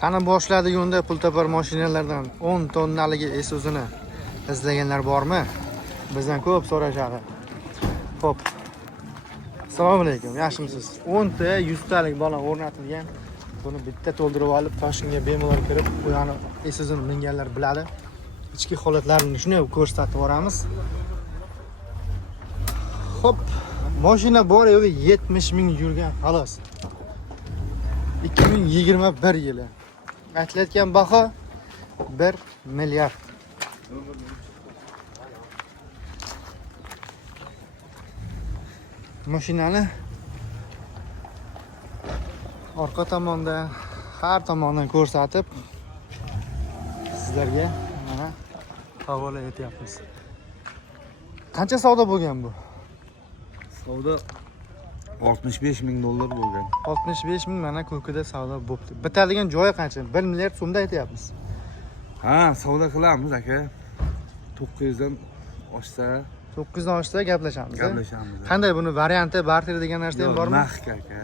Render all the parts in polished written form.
Qani boshladik unda pul topar mashinalardan 10 tonnaligi Isuzu'ni izlaganlar bormi? Bizdan ko'p so'rashadi. Xo'p. Assalomu alaykum, yaxshimisiz? 10 ta 100 talik balon o'rnatilgan. Buni bitta to'ldirib olib, Toshkentga bemalol kirib, bu yana Isuzu'ni minganlar biladi. Ichki holatlarini shuni ko'rsatib boramiz. Xo'p, mashina bor yo'g'i 70 ming yurgan, xolos. 2021 yili. Aytilayotgan baho 1 milliard. Mashinani orqa tomonda har tomondan ko'rsatib sizlarga mana havola etyapmiz. Qancha savdo bo'lgan bu? Savdo 65 ming dollar bo'lgan. 65 ming mana ko'kida savdo bo'libdi. Bitadigan joyi qancha? 1 milliard so'mda aytyapmiz. Ha, savdo qilamiz aka. 900 dan oshsa, 900 dan oshsa gaplashamiz. gaplashamiz. Qanday buni varianti, barter degan narsa ham bormi? Naqd aka.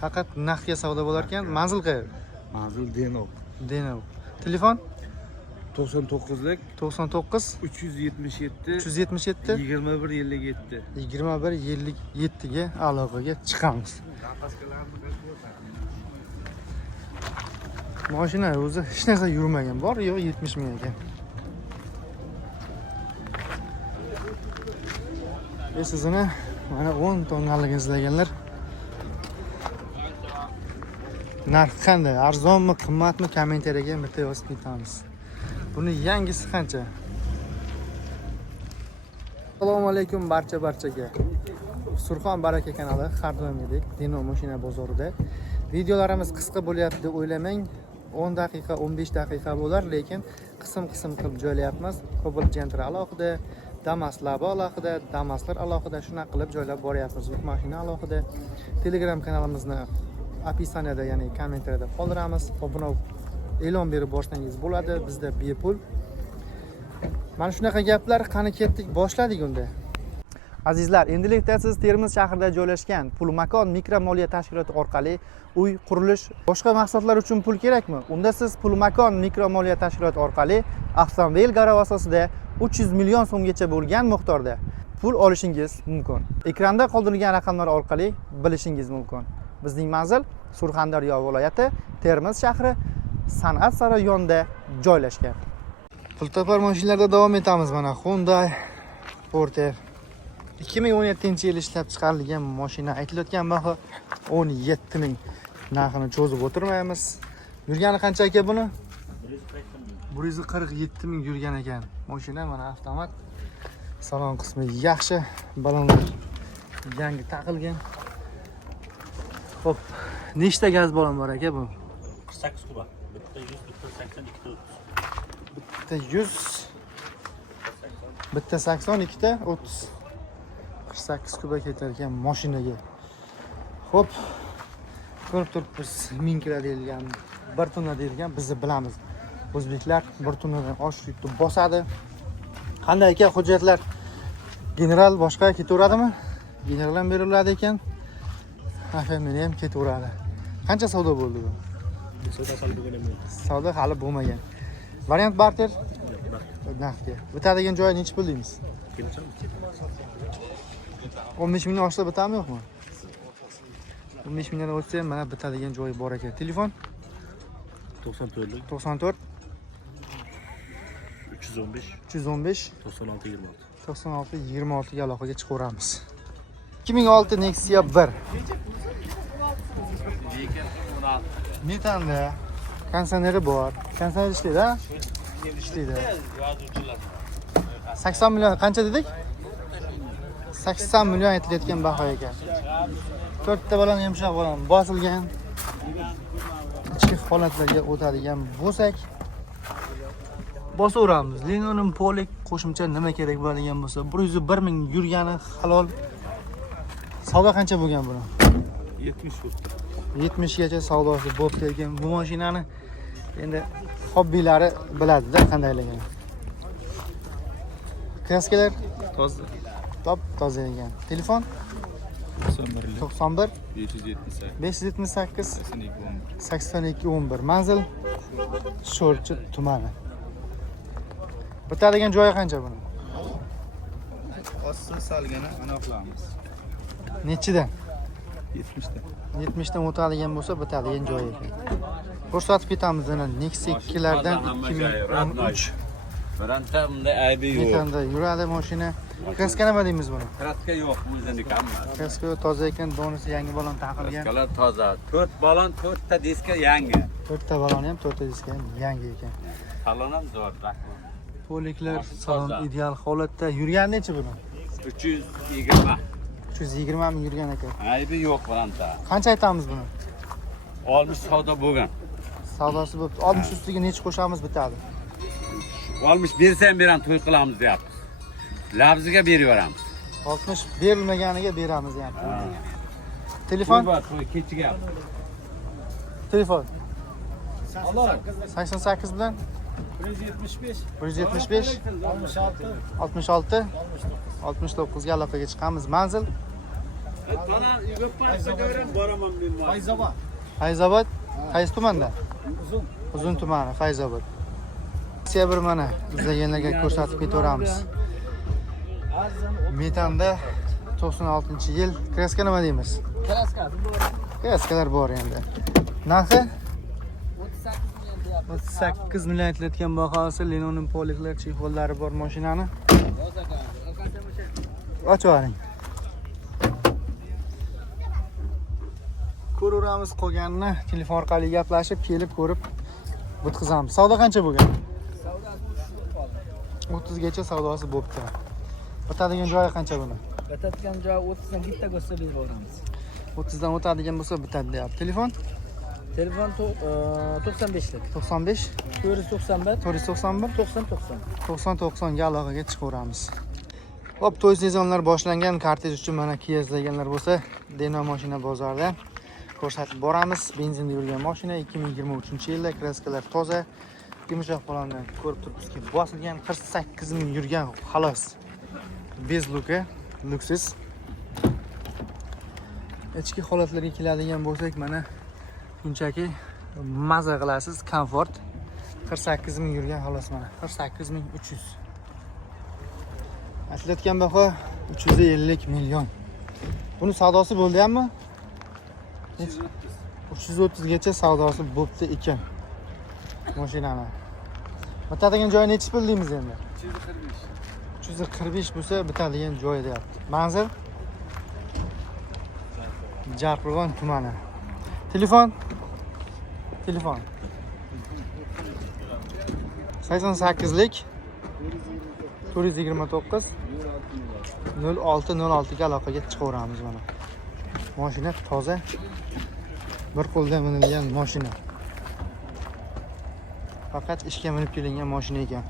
Faqat naqdga savdo bo'lar ekan. Manzil qayerda? Manzil Denov. Denov. Telefon 99 lik 99 377 377 2157. 2157 ga aloqaga chiqamiz. Mashina o'zi hech narsa yurmagan, bor yo'q 70 ming ekan. Sizini mana 10 tonnalik izlaganlar. Narx qanday? Arzonmi, qimmatmi? Kommentariyaga bitta yozib ketamiz. Buni yangisi qancha? Assalomu alaykum barchaga. Surxon Baraka kanali har doimgidek Dino mashina bozorida. Videolarimiz qisqa bo'lyapti deb o'ylamang. 10 daqiqa, 15 daqiqa bo'lar, lekin qism-qism qilib joylayapmiz. Cobalt Gentra alohida, Damas Labo alohida, Damaslar alohida shunaqa qilib joylab boryapmiz. Yuk mashina alohida. Telegram kanalimizni opisaniyada, ya'ni kommentariyada qoldiramiz. Obuna e'lon berib borsangiz bo'ladi, bizda bepul. Mana shunaqa gaplar, qani ketdik, boshladik unda. Azizlar, endilikda siz Termiz shahrida joylashgan Pul Makon mikro moliya tashkiloti orqali uy, qurilish, boshqa maqsadlar uchun pul kerakmi? Unda siz Pul Makon mikro moliya tashkiloti orqali avtomobil garov asosida 300 million so'mgacha bo'lgan miqdorda pul olishingiz mumkin. Ekranda qoldirilgan raqamlar orqali bilishingiz mumkin. Bizning manzil Surxondaryo viloyati, Termiz shahri, San'at saroyi yonida joylashgan. Pul topar mashinalarda davom etamiz mana. Hyundai Porter 2017-yil ishlab chiqarilgan mashina. Aytilayotgan baho 17 ming. Narxini cho'zib o'tirmaymiz. Yurgani qancha aka buni? 147 ming yurgan ekan. Mashina mana avtomat. Salon qismi yaxshi, balonlar yangi taqilgan. Xo'p, nechta gaz balon bor aka bu? 48 kuba. Bitta 100, bitta 80, bitta 100, bitta 80, ikkita 30. 48 kuba ketar ekan mashinaga. Xo'p, ko'rib turibsiz, 1000 kilo deyilgan, 1 tonna deyilgan, bizni bilamiz. O'zbeklar 1 tonnadan oshib bosadi. Qanday ekan hujjatlar? General boshqa ketaveradimi? General ham beriladi ekan. Afamini ham ketaveradi. Qancha savdo bo'ldi bu? Savdo hali bo'lmagan. Variant barter? Naqdga. Bitadigan joyi nechi pul deymiz? 15 mingdan oshsa bitami yo'qmi? 15 mingdan o'tsa ham mana bitadigan joyi bor ekan. Telefon 94 94 315 315 96 26. 96 26 ga aloqaga chiqaveramiz. 2006 Nexia 1. Metanda konditsioneri bor. Konditsioner ishlaydi, ha? İşleydi. 80 milyon qancha dedik? 80 milyon aytilayotgan baho ekan. 4 ta balon yumshoq balon bosilgan. Ichki holatlarga o'tadigan bo'lsak, bosaveramiz. Linoleum polik qo'shimcha nima kerak bo'ladigan bo'lsa, 101 ming yurgani halol. Savdo qancha bo'lgan buni? 70 kuba. 70 gacha savdosi bo'lib ekan. Bu mashinani endi hobbilari biladi-da qandayligini. Kraskalar Toza. top toza ekan. Telefon 91 578 578 82 82 11. Manzil Sho'rchi tumani. Bitadigan joyi qancha buni? Osti salgani aniqlamiz. Nechidan? 70 ta. 70 dan o'tadigan bo'lsa bitadigan joyi ekan. Ko'rsatib ketamiz ana Nexia 2 lardan 2013 Bironta bunday aybi yo'q. metanda yuradi mashina. Kraska nima deymiz buni? Kraska yo'q, o'zini kammas. Kraska toza ekan, donisi yangi balon taqilgan. Kraskalar toza. 4 balon, 4 ta diska yangi. 4 ta baloni ham 4 ta diska ham yangi ekan. Salon ham zo'r. Poliklar salon ideal holatda. Yurgani nechi buni? 320. 320 ming yurgan ekan. Aybi yo'q bironta. Qancha aytamiz buni? 60 savdo bo'lgan. Savdosi bo'pti. 60 ustiga necha qo'shamiz bitadi? 60 bersam beram to'y qilamiz deyapmiz. Labziga beraveramiz. 60 berilmaganiga beramiz deyapti. Telefon? To'y kechiga. Telefon. 88 bilan 175 66 69 ga aloqaga chiqamiz. Manzil Fayzobod. Qaysi tumanda? Uzun tumani, Fayzobod. Nexia bir mana izlaganlarga ko'rsatib ketaveramiz. Metanda 96-yil. Kraska nima deymiz? Kraskalar bor endi. Narxi 38 million aytilayotgan bahosi. Linoleum poliklar, chexollari bor mashinani. Ochib oling. Ko'raveramiz, qolganini telefon orqali gaplashib, kelib ko'rib bitkazamiz. Savdo qancha bo'lgan? 30 gacha savdosi bo'pti. Bitadigan joyi qancha buni? Bitadigan joyi 30 dan bitta go'sta berib boramiz. 30 dan o'tadigan bo'lsa bitadi deyapti. Telefon? Telefon 95 lik. 95 491 491 90 90. 90 ga aloqaga chiqaveramiz. Hop, to'y sezonlar boshlangan. Kortej uchun mana Kia izlaganlar bo'lsa, Deno mashina bozorida ko'rsatib boramiz. Benzinda yurgan mashina 2023-yilda, kraskalar toza. Yumshoq balondan ko'rib turibsizki, bosilgan 48 ming yurgan xolos. Bez luka, luksus. Ichki holatlarga keladigan bo'lsak, mana shunchaki maza qilasiz, komfort. 48 ming yurgan xolos mana. 48300. Aytilayotgan baho 350 million. Buni savdosi bo'ldi-mi? 330 gacha savdosi bo'pti ekan. Mashinani. Bitadigan joyi nechi pul deymiz endi? 345 bo'lsa bitadigan joyi deyapti. Manzil Jarqo'rg'on tumani. Telefon 88lik 429 0606 ga aloqaga chiqaveramiz mana. Mashina toza. Bir qo'lda minilgan mashina. Faqat ishga minib kelingan mashina ekan.